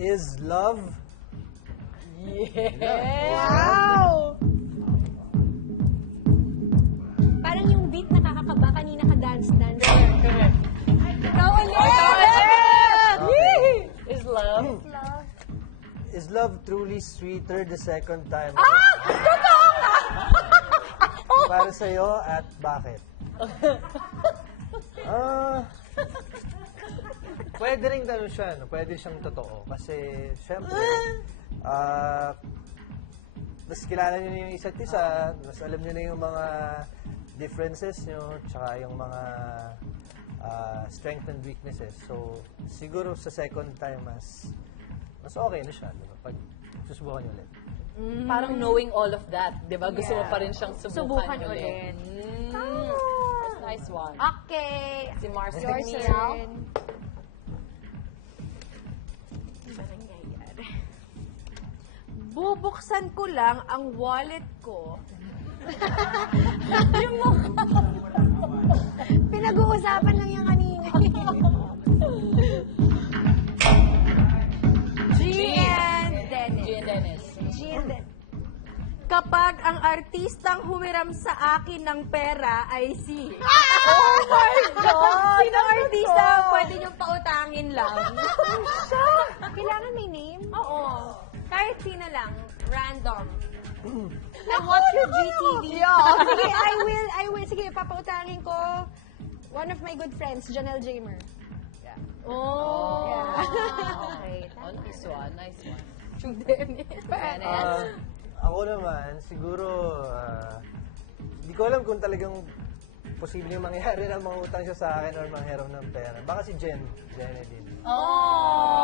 Is love... Wow! Parang yung beat nakakakaba. Kanina ka dance-dance. Correct. Ikaw ulit! Okay. Is love? Is love truly sweeter the second time? Totoo nga! Para sa'yo at bakit? Pwede rin ganun siya, no? Pwede siyang totoo. Kasi, syempre, mas kilala niyo na yung isa't isa, mas alam niyo na yung mga differences niyo, tsaka yung mga strengths and weaknesses. So, siguro sa second time, mas okay na siya, diba? Pag susubukan niyo ulit. Parang knowing all of that, di ba? Gusto mo pa rin siyang subukan ulit. That's a nice one. Okay. Si Mars Yours Technique. now. Ano nangyayari? Bubuksan ko lang ang wallet ko. Yung mukha. Pinag-uusapan lang yung kanina. G and Dennis. G and Dennis. G and Dennis. Kapag ang artistang humiram sa akin ng pera ay si... Oh my God! Sinong artista? Pwede niyong pautangin lang. Kailangan may name? Oo. Kahit sino lang. Random. I watch your GTV. Sige, I will. Sige, papautangin ko. One of my good friends, Janelle Jamer. Yeah. Oh. Yeah. Okay. Oh, nice one. Nice one. True Dennis. Dennis. Ako naman, siguro, hindi ko alam kung talagang posible yung mangyari na mangutang siya sa akin or manghiram ng pera. Baka si Jenny din. Oh!